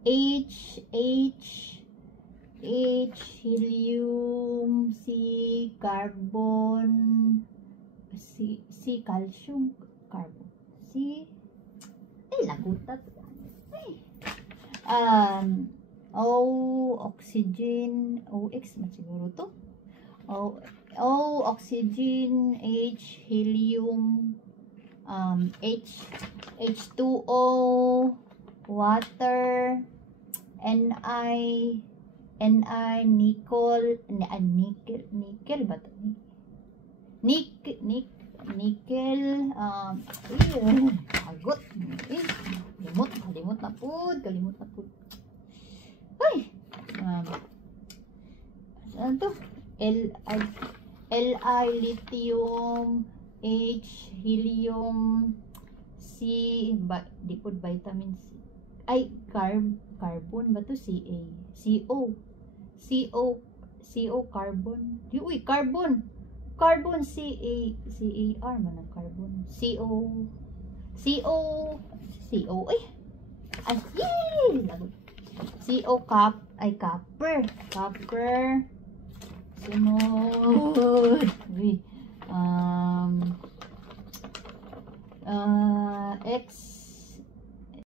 H, helium, C, carbon, C, calcium, carbon, C, lagutat. O, oxygen, OX man siguro to. O, oxygen, H, helium, H2O, water, Ni, nickel ba to? Nickel, agot. Kalimot na po. Ay, ano to? Li, lithium, H, helium, C, di po vitamin C. Ay, carbon ba to? CO, carbon. Uy, carbon, CAR man ang carbon. CO, ay, yay! copper. Sunod.